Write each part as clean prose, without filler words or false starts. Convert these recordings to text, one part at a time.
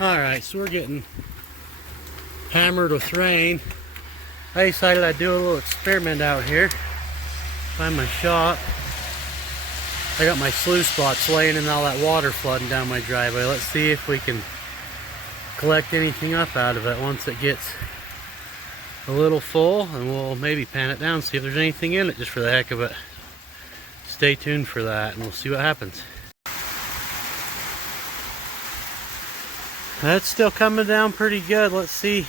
Alright, so we're getting hammered with rain. I decided I'd do a little experiment out here. Find my shot. I got my sluice spots laying in all that water flooding down my driveway. Let's see if we can collect anything up out of it once it gets a little full, and we'll maybe pan it down, see if there's anything in it just for the heck of it. Stay tuned for that and we'll see what happens. That's still coming down pretty good. Let's see.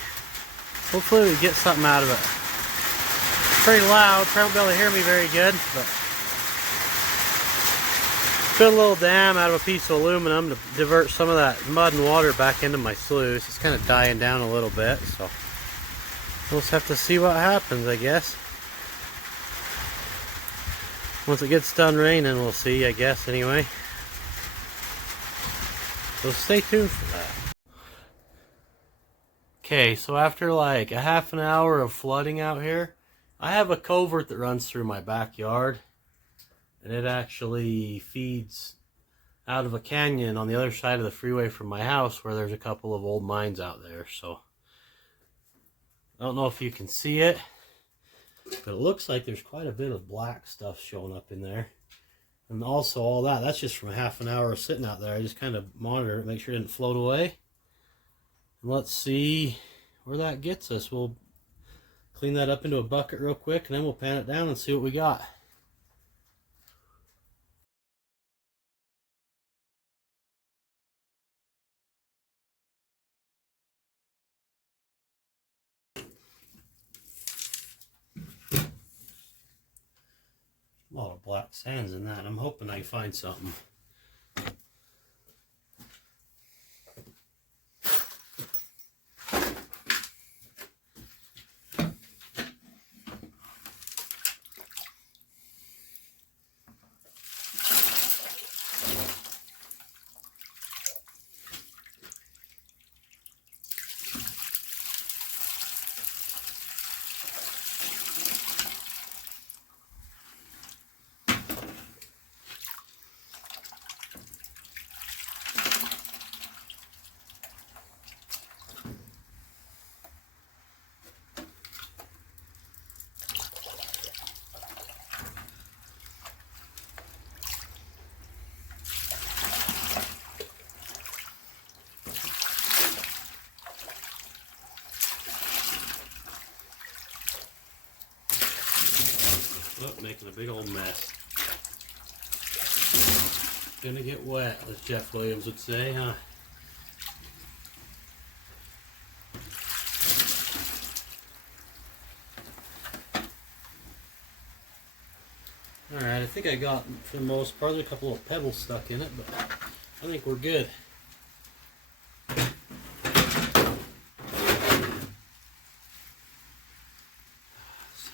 Hopefully we get something out of it. It's pretty loud. Probably won't be able to hear me very good, but put a little dam out of a piece of aluminum to divert some of that mud and water back into my sluice. It's kind of dying down a little bit, so we'll just have to see what happens, I guess. Once it gets done raining, we'll see, I guess, anyway. So stay tuned for that. Okay, so after like a half an hour of flooding out here, I have a culvert that runs through my backyard, and it actually feeds out of a canyon on the other side of the freeway from my house where there's a couple of old mines out there. So I don't know if you can see it, but it looks like there's quite a bit of black stuff showing up in there. And also all that's just from a half an hour of sitting out there. I just kind of monitor it, make sure it didn't float away. Let's see where that gets us. We'll clean that up into a bucket real quick, and then we'll pan it down and see what we got. A lot of black sands in that. I'm hoping I find something. Oh, making a big old mess. Gonna get wet, as Jeff Williams would say, huh? Alright, I think I got, for the most part, there's a couple of pebbles stuck in it, but I think we're good.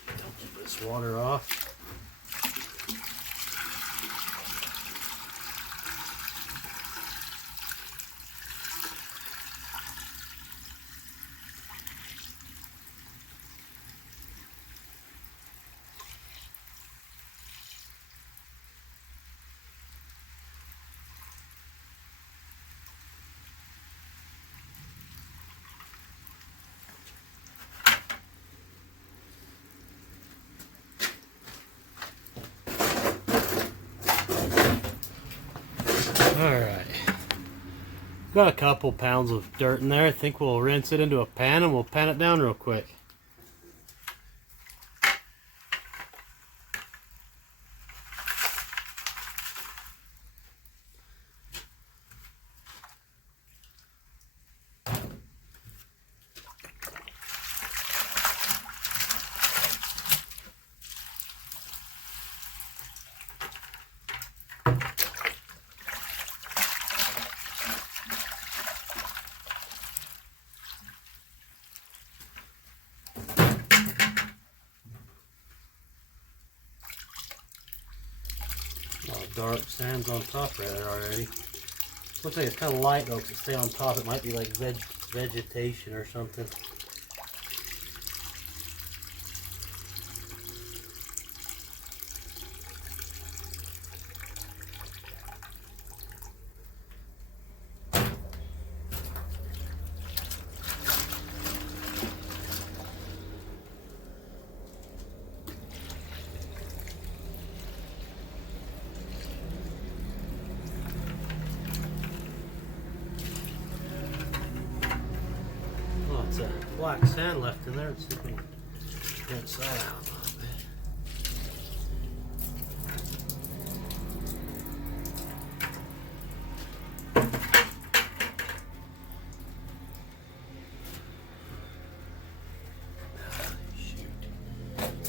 Dump this water off. Alright, got a couple pounds of dirt in there. I think we'll rinse it into a pan and we'll pan it down real quick. Dark sands on top right there already. Looks like it's kind of light though, because it stay on top. It might be like vegetation or something. black sand left in there. Let's see if we can rinse that out a little bit.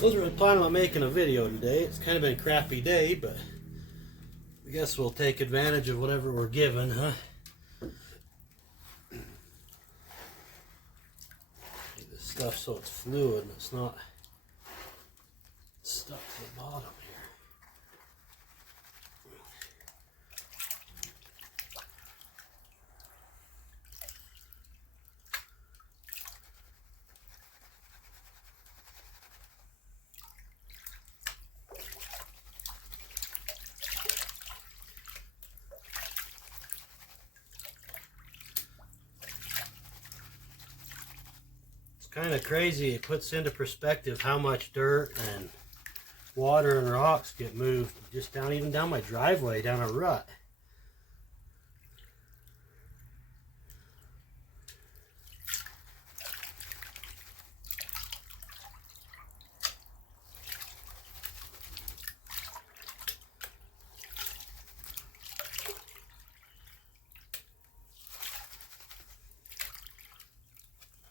Wasn't planning on making a video today. It's kind of been a crappy day, but I guess we'll take advantage of whatever we're given, huh? Make this stuff so it's fluid and it's not stuck to the bottom here. Kind of crazy. It puts into perspective how much dirt and water and rocks get moved just down, even down my driveway, down a rut.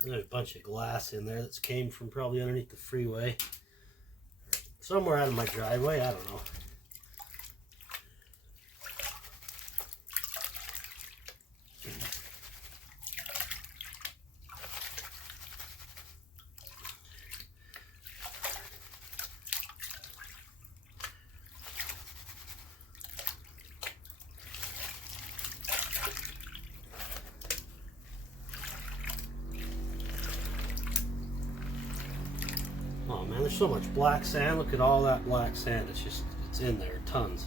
And there's a bunch of glass in there that's came from probably underneath the freeway. Somewhere out of my driveway, I don't know. Oh man, there's so much black sand. Look at all that black sand. It's in there, tons.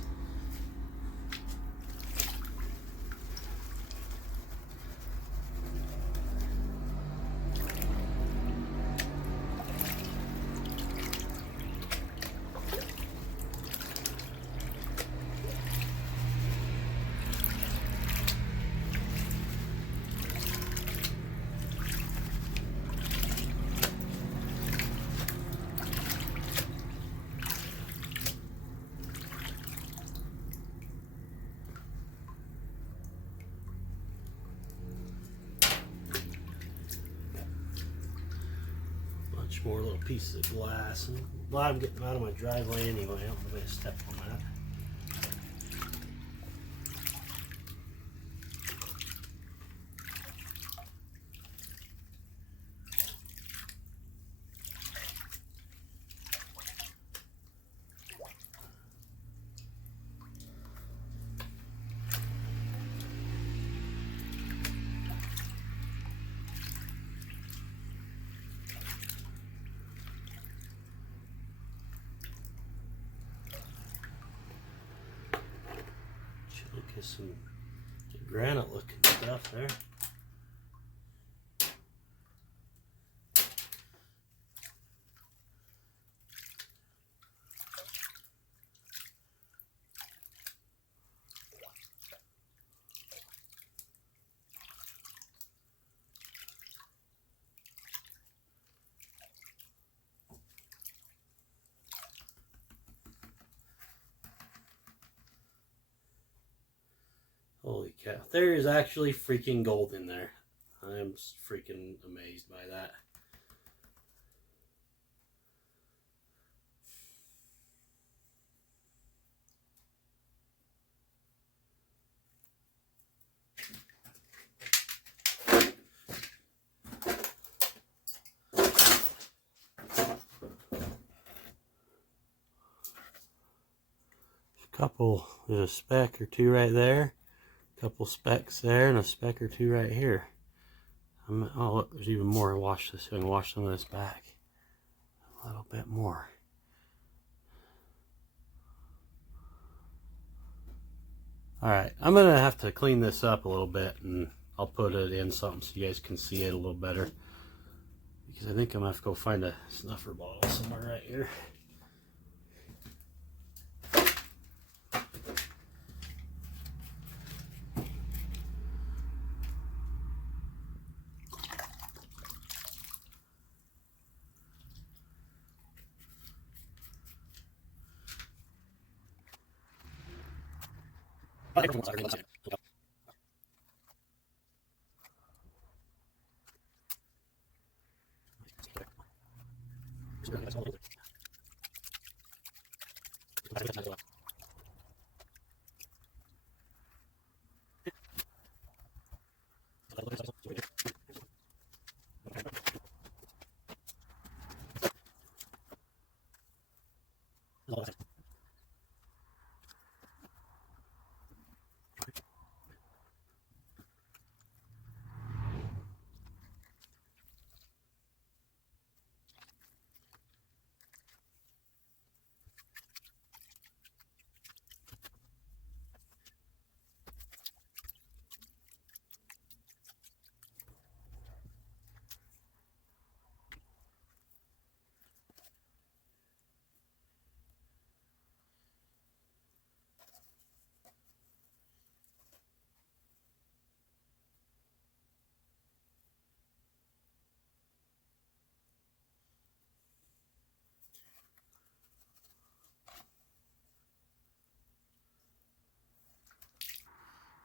More little pieces of glass, and a lot of them getting out of my driveway anyway. I don't know if I step on that. Look at some granite looking stuff there. Holy cow. There is actually freaking gold in there. I am freaking amazed by that. There's a speck or two right there. Couple specks there and a speck or two right here. Oh look, there's even more. Wash this and wash some of this back a little bit more. All right, I'm gonna have to clean this up a little bit, and I'll put it in something so you guys can see it a little better, because I think I'm gonna have to go find a snuffer bottle somewhere right here.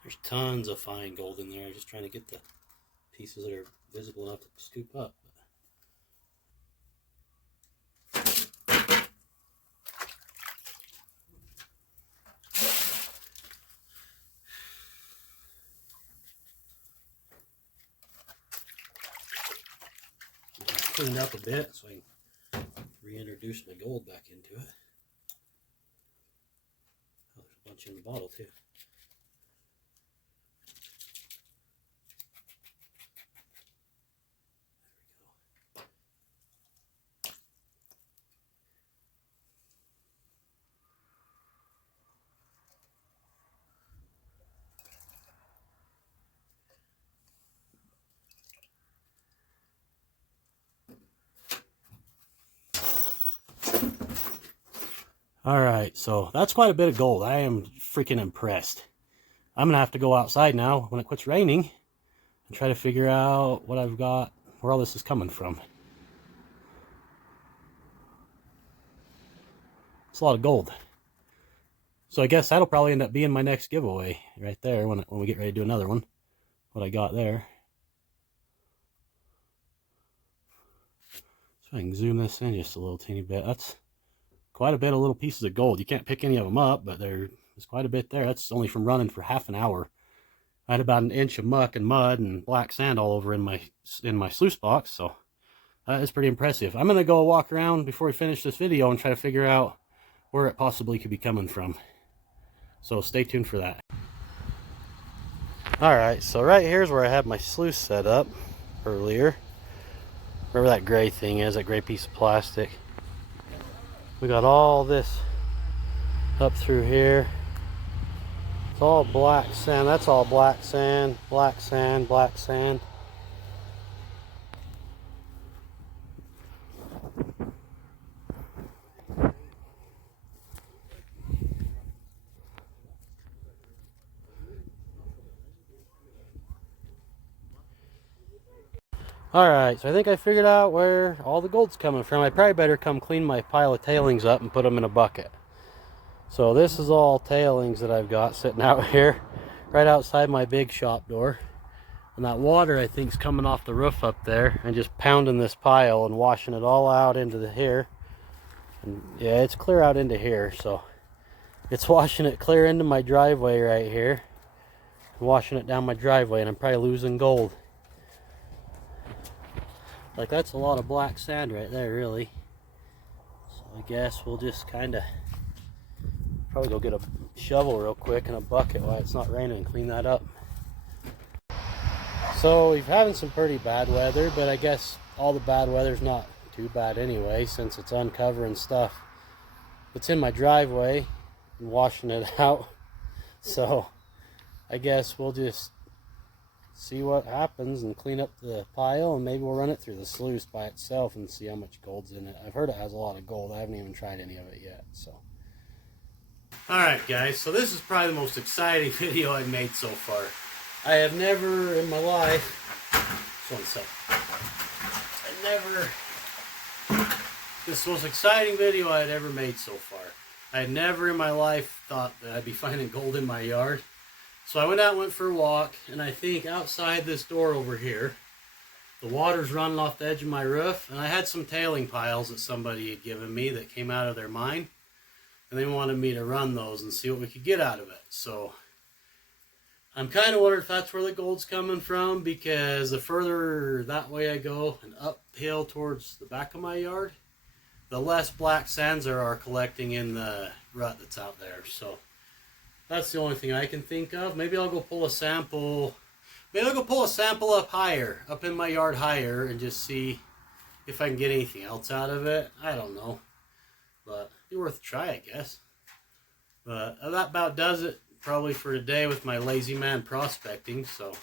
There's tons of fine gold in there. Just trying to get the pieces that are visible enough to scoop up. Cleaned up a bit so I can reintroduce my gold back into it. Oh, there's a bunch in the bottle too. All right, so that's quite a bit of gold. I am freaking impressed. I'm gonna have to go outside now when it quits raining and try to figure out what I've got, where all this is coming from. It's a lot of gold. So I guess that'll probably end up being my next giveaway right there when we get ready to do another one. What I got there. So I can zoom this in just a little teeny bit. That's quite a bit of little pieces of gold. You can't pick any of them up, but there's quite a bit there. That's only from running for half an hour. I had about an inch of muck and mud and black sand all over in my sluice box, so that is pretty impressive. I'm gonna go walk around before we finish this video and try to figure out where it possibly could be coming from. So stay tuned for that. Alright, so right here's where I had my sluice set up earlier. Wherever that gray thing is, that gray piece of plastic. We got all this up through here. It's all black sand. That's all black sand, black sand, black sand. Alright, so I think I figured out where all the gold's coming from. I probably better come clean my pile of tailings up and put them in a bucket. So this is all tailings that I've got sitting out here, right outside my big shop door. And that water, I think, is coming off the roof up there and just pounding this pile and washing it all out into here. And yeah, it's clear out into here, so it's washing it clear into my driveway right here. Washing it down my driveway, and I'm probably losing gold. Like, that's a lot of black sand right there, really. So I guess we'll just kind of probably go get a shovel real quick and a bucket while it's not raining and clean that up. So we've having some pretty bad weather, but I guess all the bad weather's not too bad anyway, since it's uncovering stuff that's in my driveway and washing it out. So I guess we'll just see what happens and clean up the pile, and maybe we'll run it through the sluice by itself and see how much gold's in it. I've heard it has a lot of gold. I haven't even tried any of it yet. So alright guys, so this is probably the most exciting video I've made so far. I have never in my life, this is the most exciting video I had ever made so far. I had never in my life thought that I'd be finding gold in my yard. So I went for a walk, and I think outside this door over here, the water's running off the edge of my roof, and I had some tailing piles that somebody had given me that came out of their mine, and they wanted me to run those and see what we could get out of it. So I'm kind of wondering if that's where the gold's coming from, because the further that way I go and uphill towards the back of my yard, the less black sands there are collecting in the rut that's out there. So that's the only thing I can think of. Maybe I'll go pull a sample. Maybe I'll go pull a sample up higher, up in my yard higher, and just see if I can get anything else out of it. I don't know. But it'd be worth a try, I guess. But that about does it probably for today with my lazy man prospecting. So,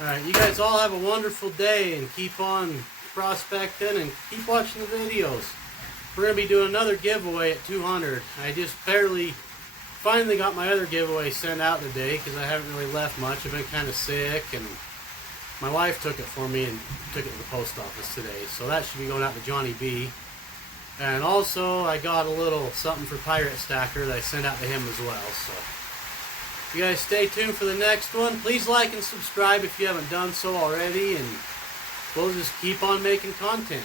alright, you guys all have a wonderful day and keep on prospecting and keep watching the videos. We're going to be doing another giveaway at 200. I just finally got my other giveaway sent out today because I haven't really left much. I've been kind of sick, and my wife took it for me and took it to the post office today. So that should be going out to Johnny B. And also, I got a little something for Pirate Stacker that I sent out to him as well. So, you guys stay tuned for the next one. Please like and subscribe if you haven't done so already. And we'll just keep on making content.